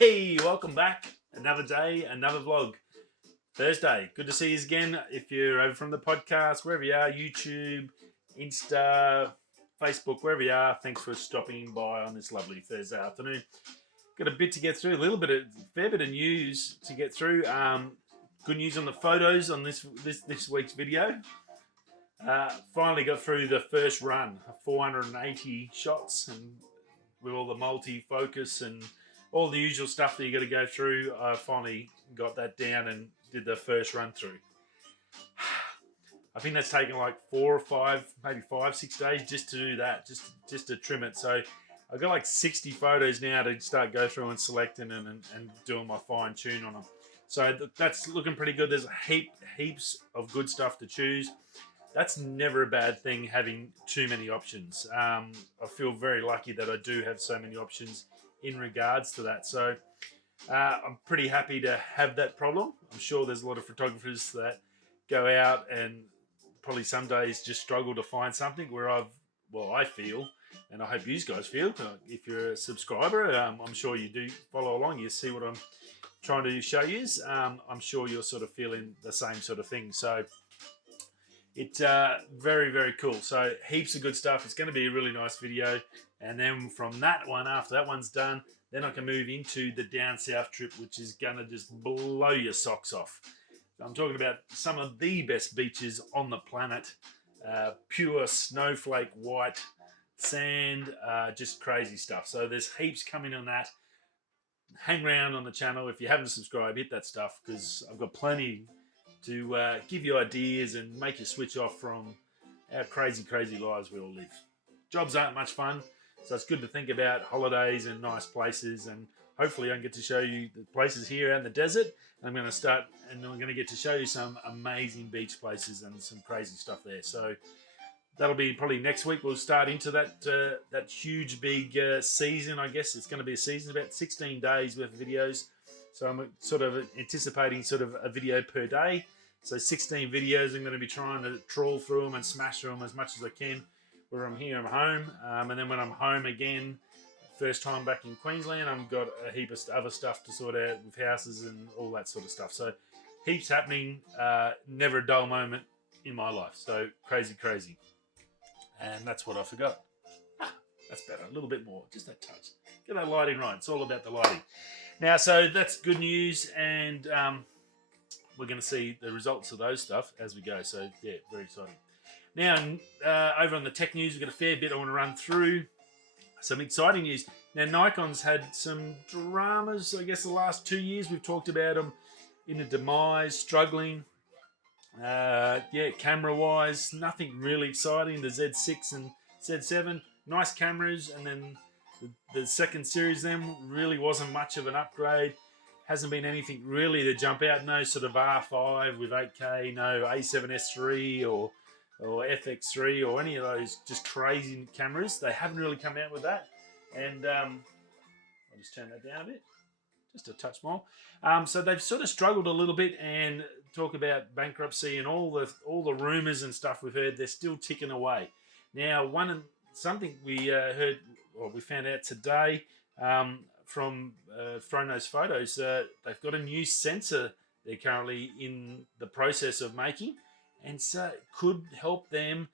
Hey, welcome back. Another day, another vlog. Thursday. Good to see you again. If you're over from the podcast, wherever you are, YouTube, Insta, Facebook, wherever you are, thanks for stopping by on this lovely Thursday afternoon. Got a bit to get through, fair bit of news to get through. Good news on the photos on this week's video. Finally got through the first run, 480 shots, and with all the multi-focus and all the usual stuff that you got to go through. I finally got that down and did the first run through. I think that's taken like 4 or 5, maybe 5, 6 days just to do that, just to trim it. So I've got like 60 photos now to start go through and selecting and doing my fine tune on them. So that's looking pretty good. There's heaps of good stuff to choose. That's never a bad thing, having too many options. I feel very lucky that I do have so many options in regards to that. So I'm pretty happy to have that problem. I'm sure there's a lot of photographers that go out and probably some days just struggle to find something where I feel, and I hope you guys feel, if you're a subscriber, I'm sure you do follow along, you see what I'm trying to show you. I'm sure you're sort of feeling the same sort of thing. So it's very, very cool. So heaps of good stuff. It's going to be a really nice video. And then from that one, after that one's done, then I can move into the down south trip, which is going to just blow your socks off. I'm talking about some of the best beaches on the planet. Pure snowflake white sand, just crazy stuff. So there's heaps coming on that. Hang around on the channel. If you haven't subscribed, hit that stuff, because I've got plenty to give you ideas and make you switch off from our crazy, crazy lives we all live. Jobs aren't much fun, so it's good to think about holidays and nice places, and hopefully I can get to show you the places here out in the desert. I'm going to get to show you some amazing beach places and some crazy stuff there. So that'll be probably next week. We'll start into that huge big season. I guess it's going to be a season, about 16 days worth of videos. So I'm sort of anticipating sort of a video per day. So 16 videos. I'm going to be trying to trawl through them and smash through them as much as I can. Where I'm here, I'm home. And then when I'm home again, first time back in Queensland, I've got a heap of other stuff to sort out with houses and all that sort of stuff. So heaps happening. Never a dull moment in my life. So crazy, crazy. And that's what I forgot. That's better. A little bit more. Just that touch. Get that lighting right. It's all about the lighting. Now, so that's good news, and we're going to see the results of those stuff as we go. So, yeah, very exciting. Now, over on the tech news, we've got a fair bit I want to run through. Some exciting news. Now, Nikon's had some dramas, I guess, the last 2 years. We've talked about them in a demise, struggling. Camera-wise, nothing really exciting. The Z6 and Z7, nice cameras, and then the second series then really wasn't much of an upgrade. Hasn't been anything really to jump out. No sort of R5 with 8K, no A7S3 or FX3 or any of those just crazy cameras. They haven't really come out with that. And I'll just turn that down a bit, just a touch more. So they've sort of struggled a little bit, and talk about bankruptcy and all the rumours and stuff we've heard. They're still ticking away. Now, something we heard, or we found out today from Those Photos, they've got a new sensor they're currently in the process of making, and so it could help them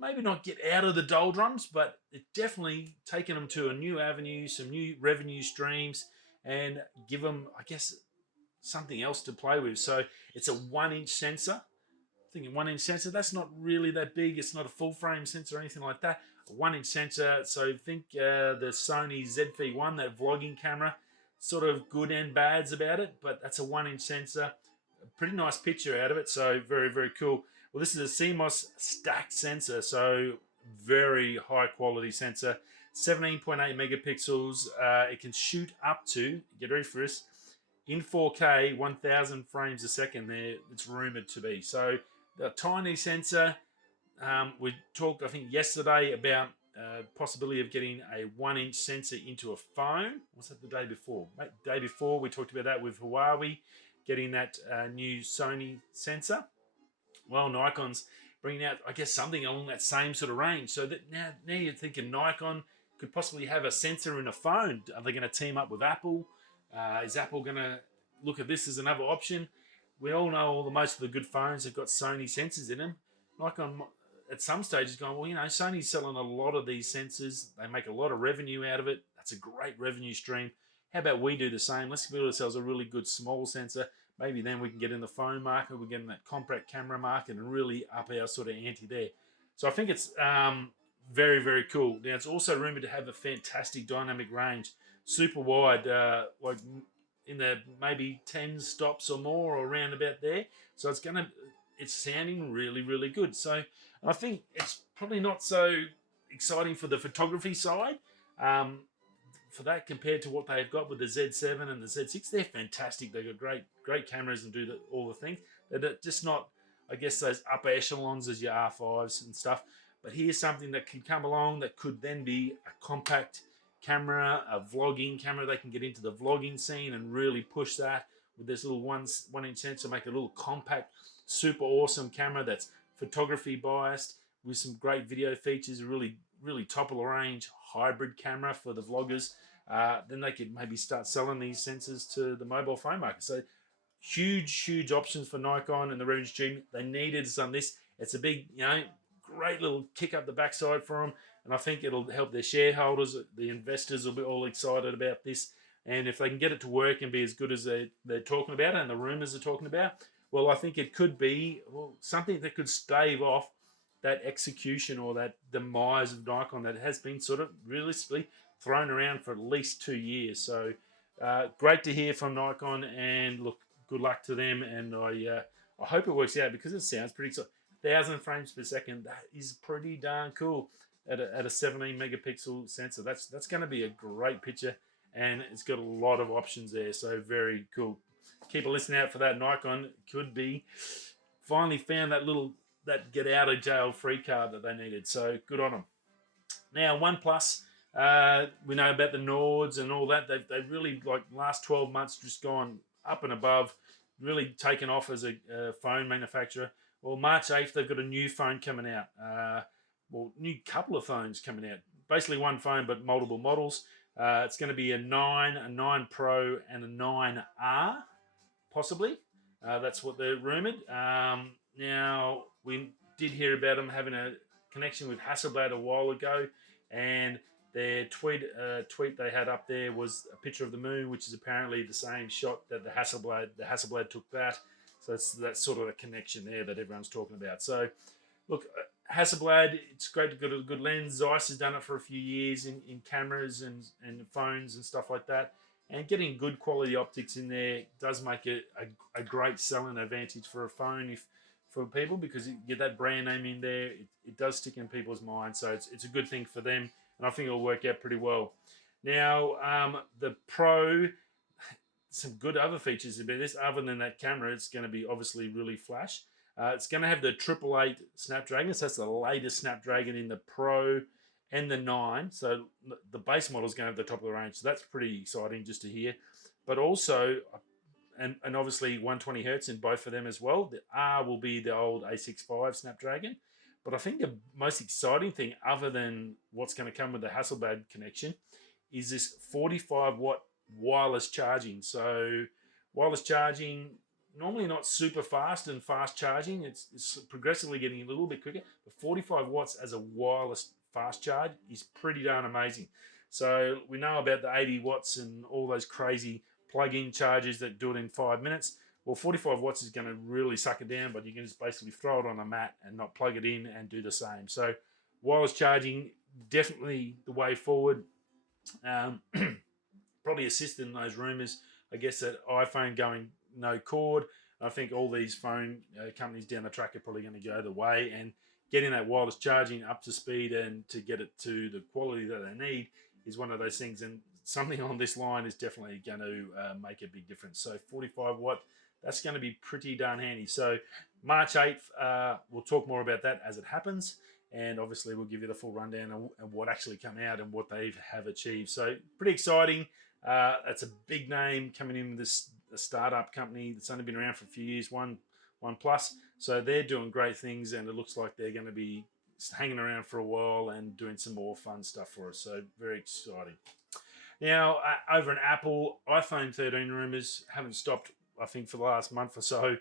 maybe not get out of the doldrums, but it's definitely taken them to a new avenue, some new revenue streams, and give them, I guess, something else to play with. So it's a 1-inch sensor. Thinking 1-inch sensor, that's not really that big. It's not a full frame sensor or anything like that. A 1-inch sensor. So think the Sony ZV-1, that vlogging camera, sort of good and bads about it, but that's a 1-inch sensor. A pretty nice picture out of it, so very, very cool. Well, this is a CMOS stacked sensor, so very high quality sensor. 17.8 megapixels. It can shoot up to, get ready for this, in 4K, 1000 frames a second there, it's rumoured to be. So the tiny sensor, we talked, I think, yesterday about possibility of getting a 1-inch sensor into a phone. Was that the day before? The day before, we talked about that with Huawei, getting that new Sony sensor. Well, Nikon's bringing out, I guess, something along that same sort of range. So that now you're thinking Nikon could possibly have a sensor in a phone. Are they going to team up with Apple? Is Apple going to look at this as another option? We all know most of the good phones have got Sony sensors in them. Nikon at some stage is going, well, Sony's selling a lot of these sensors. They make a lot of revenue out of it. That's a great revenue stream. How about we do the same? Let's build ourselves a really good small sensor. Maybe then we can get in the phone market, we get in that compact camera market and really up our sort of ante there. So I think it's very, very cool. Now, it's also rumored to have a fantastic dynamic range, super wide, like in the maybe 10 stops or more, or around about there. So it's sounding really, really good. So I think it's probably not so exciting for the photography side. For that, compared to what they've got with the Z7 and the Z6, they're fantastic. They've got great cameras and do all the things. They're just not, I guess, those upper echelons as your R5s and stuff. But here's something that can come along that could then be a compact camera, a vlogging camera. They can get into the vlogging scene and really push that with this little 1-inch sensor, make a little compact, super awesome camera that's photography biased with some great video features, really, really top of the range hybrid camera for the vloggers. Then they could maybe start selling these sensors to the mobile phone market. So huge options for Nikon and the revenue stream. They needed some of this. It's a big, great little kick up the backside for them. And I think it'll help their shareholders. The investors will be all excited about this. And if they can get it to work and be as good as they're talking about it and the rumors are talking about, well, I think it could be something that could stave off that execution or that demise of Nikon that has been sort of realistically thrown around for at least 2 years. So great to hear from Nikon, and look, good luck to them. And I hope it works out because it sounds pretty exciting. 1,000 frames per second, that is pretty darn cool at a 17 megapixel sensor. That's going to be a great picture, and it's got a lot of options there. So very cool. Keep a listen out for that. Nikon could be finally found that get out of jail free card that they needed. So good on them. Now OnePlus, we know about the Nords and all that. They've really, like, last 12 months just gone up and above, really taken off as a phone manufacturer. Well, March 8th, they've got a new phone coming out. New couple of phones coming out. Basically one phone, but multiple models. It's going to be a 9, a 9 Pro, and a 9R, possibly. That's what they're rumored. Now, we did hear about them having a connection with Hasselblad a while ago, and their tweet they had up there was a picture of the moon, which is apparently the same shot that the Hasselblad took that. So that's sort of a connection there that everyone's talking about. So, look, Hasselblad, it's great to get a good lens. Zeiss has done it for a few years in cameras and phones and stuff like that. And getting good quality optics in there does make it a great selling advantage for a phone for people, because you get that brand name in there. It does stick in people's minds. So it's a good thing for them. And I think it'll work out pretty well. Now, the Pro, some good other features about this. Other than that camera, it's going to be obviously really flash. It's going to have the 888 Snapdragon. So that's the latest Snapdragon in the Pro and the 9. So the base model is going to have the top of the range. So that's pretty exciting just to hear. But also, and obviously 120 hertz in both of them as well. The R will be the old A65 Snapdragon. But I think the most exciting thing, other than what's going to come with the Hasselblad connection, is this 45-watt wireless charging. So wireless charging, normally not super fast and fast charging. It's progressively getting a little bit quicker. But 45 watts as a wireless fast charge is pretty darn amazing. So we know about the 80 watts and all those crazy plug-in chargers that do it in 5 minutes. Well, 45 watts is going to really suck it down, but you can just basically throw it on a mat and not plug it in and do the same. So wireless charging, definitely the way forward. Probably assisting those rumours, I guess, that iPhone going no cord. I think all these phone companies down the track are probably going to go the way, and getting that wireless charging up to speed and to get it to the quality that they need is one of those things. And something on this line is definitely going to make a big difference. So 45 watt, that's going to be pretty darn handy. So March 8th, we'll talk more about that as it happens. And obviously we'll give you the full rundown of what actually come out and what they have achieved. So pretty exciting. That's a big name coming in with this startup company that's only been around for a few years, OnePlus. So they're doing great things, and it looks like they're going to be hanging around for a while and doing some more fun stuff for us. So very exciting. Now, over an Apple iPhone 13 rumors haven't stopped, I think, for the last month or so.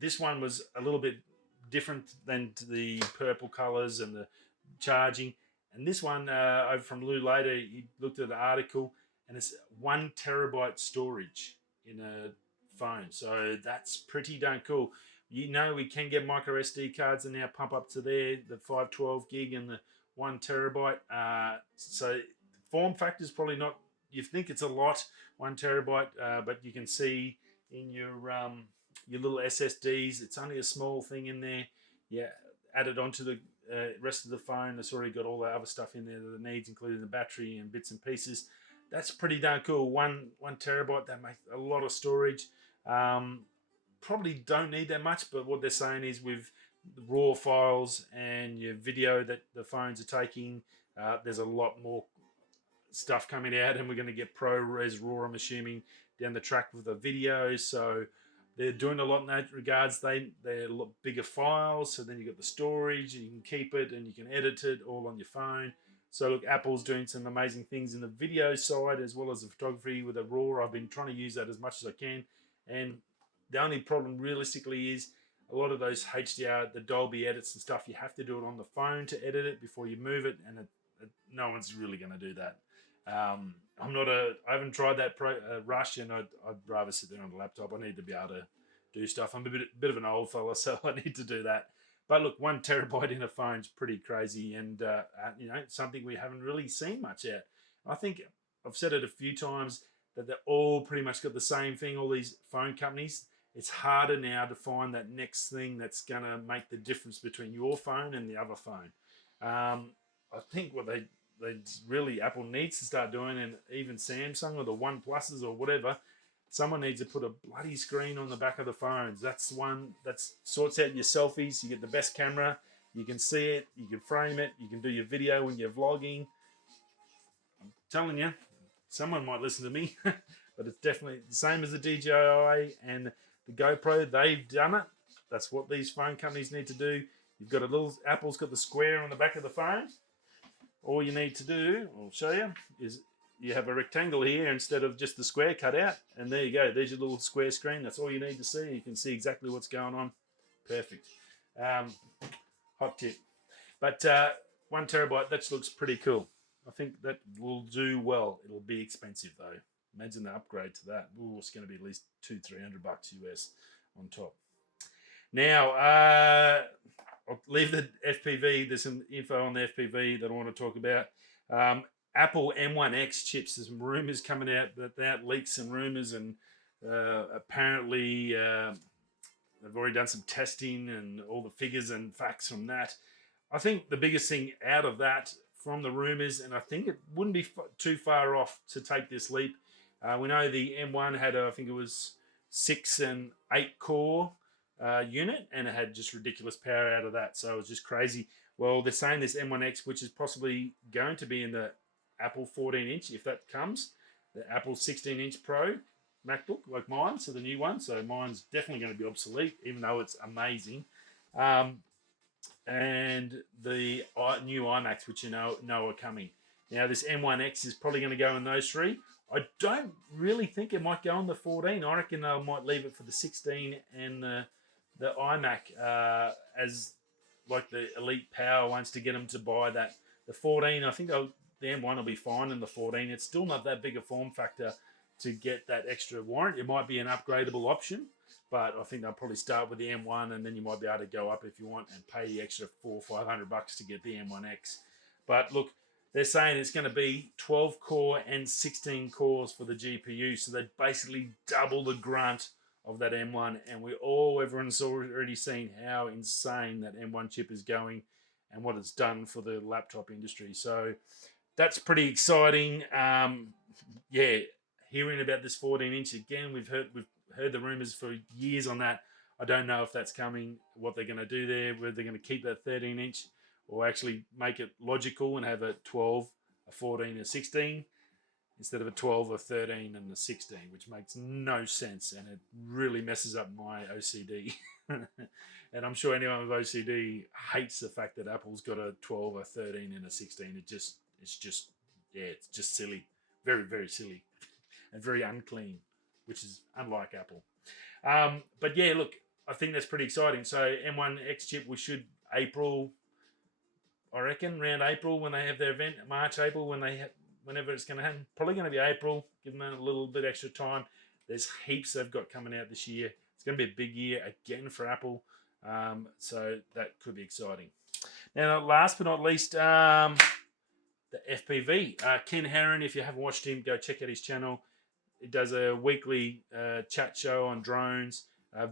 This one was a little bit different than the purple colors and the charging. And this one, over from Lou Later, he looked at the article, and it's 1 terabyte storage in a phone. So that's pretty darn cool. You know, we can get micro SD cards and now pump up to there, the 512 gig and the 1 terabyte. So form factor is probably not, you think it's a lot, 1 terabyte, but you can see in your little SSDs, it's only a small thing in there. Yeah, add it onto the rest of the phone. It's already got all the other stuff in there that it needs, including the battery and bits and pieces. That's pretty darn cool. One terabyte, that makes a lot of storage. Probably don't need that much, but what they're saying is with the raw files and your video that the phones are taking, there's a lot more stuff coming out, and we're going to get ProRes RAW, I'm assuming, down the track with the videos. So they're doing a lot in that regards. They're a lot bigger files, so then you got the storage, and you can keep it and you can edit it all on your phone. So look, Apple's doing some amazing things in the video side as well as the photography with the RAW. I've been trying to use that as much as I can, and the only problem realistically is a lot of those HDR, the Dolby edits and stuff, you have to do it on the phone to edit it before you move it, and no one's really going to do that. I haven't tried that Rush, and I'd rather sit there on the laptop. I need to be able to do stuff. I'm a bit of an old fella, so I need to do that. But look, 1 terabyte in a phone's pretty crazy, and you know, something we haven't really seen much yet. I think I've said it a few times that they're all pretty much got the same thing. All these phone companies. It's harder now to find that next thing that's going to make the difference between your phone and the other phone. I think what they really, Apple needs to start doing, and even Samsung or the OnePluses or whatever, someone needs to put a bloody screen on the back of the phones. That's the one that sorts out your selfies. You get the best camera. You can see it. You can frame it. You can do your video when you're vlogging. I'm telling you, someone might listen to me, but it's definitely the same as the DJI and the GoPro. They've done it. That's what these phone companies need to do. You've got a little, Apple's got the square on the back of the phone. All you need to do, I'll show you, is you have a rectangle here instead of just the square cut out. And there you go. There's your little square screen. That's all you need to see. You can see exactly what's going on. Perfect. Hot tip. But 1 terabyte, that looks pretty cool. I think that will do well. It'll be expensive though. Imagine the upgrade to that. Ooh, it's going to be at least $200-300 US on top. Now, I'll leave the FPV. There's some info on the FPV that I want to talk about. Apple M1X chips. There's some rumors coming out that leaks and rumors, and apparently they've already done some testing and all the figures and facts from that. I think the biggest thing out of that from the rumors, and I think it wouldn't be too far off to take this leap. We know the M1 had, I think it was 6 and 8 core unit, and it had just ridiculous power out of that. So it was just crazy. Well, they're saying this M1X, which is possibly going to be in the Apple 14-inch, if that comes, the Apple 16-inch Pro MacBook, like mine, so the new one. So mine's definitely going to be obsolete, even though it's amazing. And the new iMacs, which you know are coming. Now, this M1X is probably going to go in those three. I don't really think it might go on the 14. I reckon they might leave it for the 16 and the iMac as like the elite power ones to get them to buy that. The 14, I think the M1 will be fine in the 14. It's still not that big a form factor to get that extra warrant. It might be an upgradable option, but I think they'll probably start with the M1, and then you might be able to go up if you want and pay the extra $400 or $500 to get the M1X. But look, they're saying it's going to be 12 core and 16 cores for the GPU. So they basically double the grunt of that M1. And everyone's already seen how insane that M1 chip is going and what it's done for the laptop industry. So that's pretty exciting. Yeah, hearing about this 14-inch again, we've heard the rumors for years on that. I don't know if that's coming, what they're going to do there, whether they're going to keep that 13-inch or actually make it logical and have a 12, a 14, a 16 instead of a 12, a 13, and a 16, which makes no sense, and it really messes up my OCD. And I'm sure anyone with OCD hates the fact that Apple's got a 12, a 13, and a 16. It's just yeah, it's just silly. Very, very silly. And very unclean, which is unlike Apple. But yeah, look, I think that's pretty exciting. So M1 X chip, we should April, I reckon, around April when they have their event, March, April, when they have, whenever it's going to happen. Probably going to be April. Give them a little bit extra time. There's heaps they've got coming out this year. It's going to be a big year again for Apple. So that could be exciting. Now, last but not least, the FPV. Ken Herron, if you haven't watched him, go check out his channel. He does a weekly chat show on drones.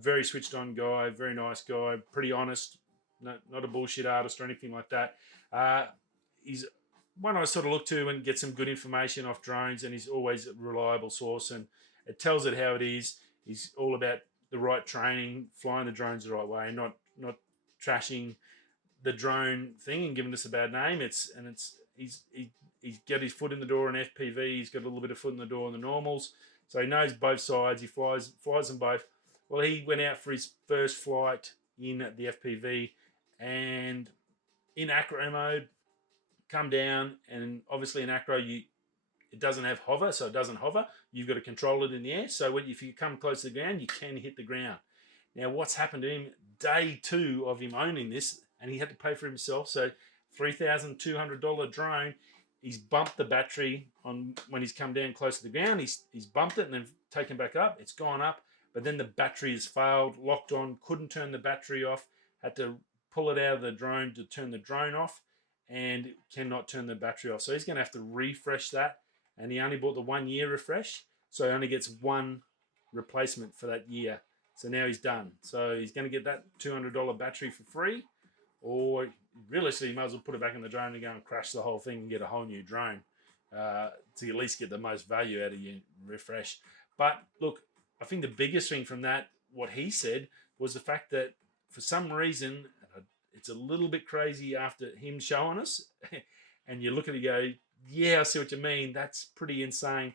Very switched on guy, very nice guy, pretty honest, not a bullshit artist or anything like that. He's one I sort of look to and get some good information off drones, and he's always a reliable source, and it tells it how it is. He's all about the right training, flying the drones the right way, not trashing the drone thing and giving us a bad name. He's got his foot in the door in FPV. He's got a little bit of foot in the door in the normals, so he knows both sides. He flies them both. Well, he went out for his first flight in the FPV, and in acro mode, come down, and obviously in acro it doesn't have hover, so it doesn't hover. You've got to control it in the air. So if you come close to the ground, you can hit the ground. Now, what's happened to him? Day 2 of him owning this, and he had to pay for himself. So $3,200 drone. He's bumped the battery on when he's come down close to the ground. He's bumped it and then taken back up. It's gone up, but then the battery has failed, locked on, couldn't turn the battery off, had to pull it out of the drone to turn the drone off, and cannot turn the battery off. So he's going to have to refresh that, and he only bought the 1 year refresh, so he only gets one replacement for that year. So now he's done. So he's going to get that $200 battery for free, or realistically, you might as well put it back in the drone and go and crash the whole thing and get a whole new drone to at least get the most value out of your refresh. But look, I think the biggest thing from that, what he said, was the fact that for some reason, it's a little bit crazy after him showing us, and you look at it and go, yeah, I see what you mean. That's pretty insane.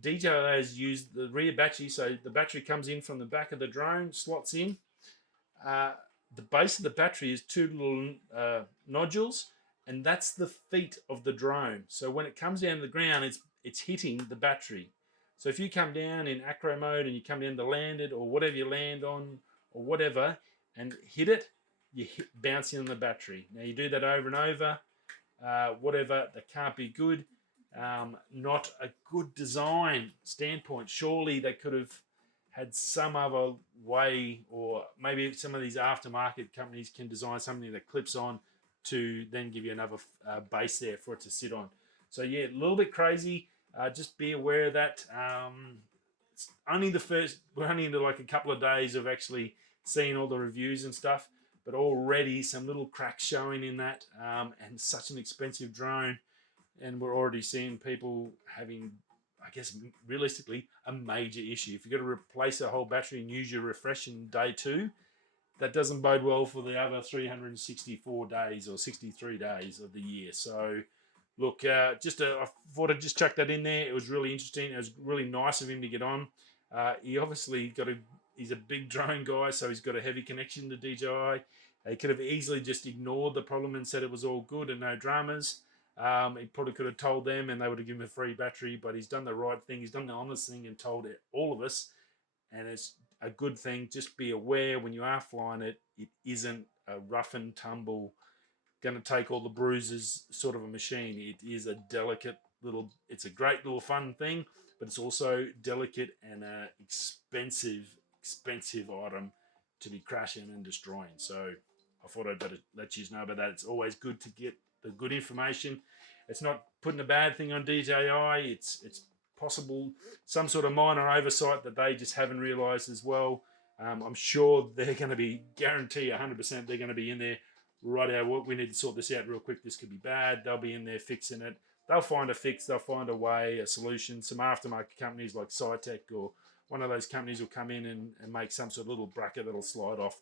DJI has used the rear battery, so the battery comes in from the back of the drone, slots in. The base of the battery is 2 little nodules, and that's the feet of the drone. So when it comes down to the ground, it's hitting the battery. So if you come down in acro mode and you come down to land it or whatever you land on or whatever and hit it, you bouncing on the battery. Now you do that over and over, whatever, that can't be good. Not a good design standpoint. Surely they could have had some other way, or maybe some of these aftermarket companies can design something that clips on to then give you another base there for it to sit on. So yeah, a little bit crazy. Just be aware of that. It's only we're only into like a couple of days of actually seeing all the reviews and stuff, but already some little cracks showing in that, and such an expensive drone. And we're already seeing people having, I guess, realistically, a major issue. If you've got to replace a whole battery and use your refresh in day 2, that doesn't bode well for the other 364 days or 63 days of the year. So, look, I thought I'd just chuck that in there. It was really interesting. It was really nice of him to get on. He obviously he's a big drone guy, so he's got a heavy connection to DJI. He could have easily just ignored the problem and said it was all good and no dramas. He probably could have told them and they would have given him a free battery, but he's done the right thing. He's done the honest thing and told all of us, and it's a good thing. Just be aware when you are flying it, it isn't a rough and tumble, going to take all the bruises sort of a machine. It is a delicate it's a great little fun thing, but it's also delicate and an expensive item to be crashing and destroying. So I thought I'd better let you know about that. It's always good to get the good information. It's not putting a bad thing on DJI. It's possible some sort of minor oversight that they just haven't realised as well. I'm sure they're going to be, guarantee 100% they're going to be in there right out. We need to sort this out real quick. This could be bad. They'll be in there fixing it. They'll find a fix. They'll find a way, a solution. Some aftermarket companies like Cytec or one of those companies will come in and make some sort of little bracket that'll slide off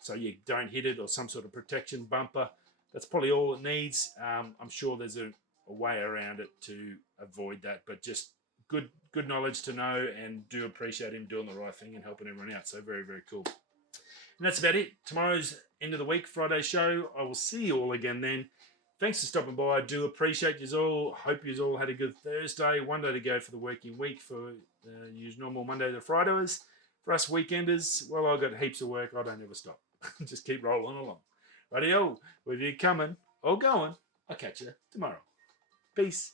so you don't hit it, or some sort of protection bumper. That's probably all it needs. I'm sure there's a way around it to avoid that, but just good knowledge to know, and do appreciate him doing the right thing and helping everyone out. So very, very cool. And that's about it. Tomorrow's end of the week, Friday show. I will see you all again then. Thanks for stopping by. I do appreciate you all. Hope you all had a good Thursday. One day to go for the working week for use normal Monday to Fridays. For us weekenders, well, I've got heaps of work. I don't ever stop. Just keep rolling along. Radio, whether you're coming or going, I'll catch you tomorrow. Peace.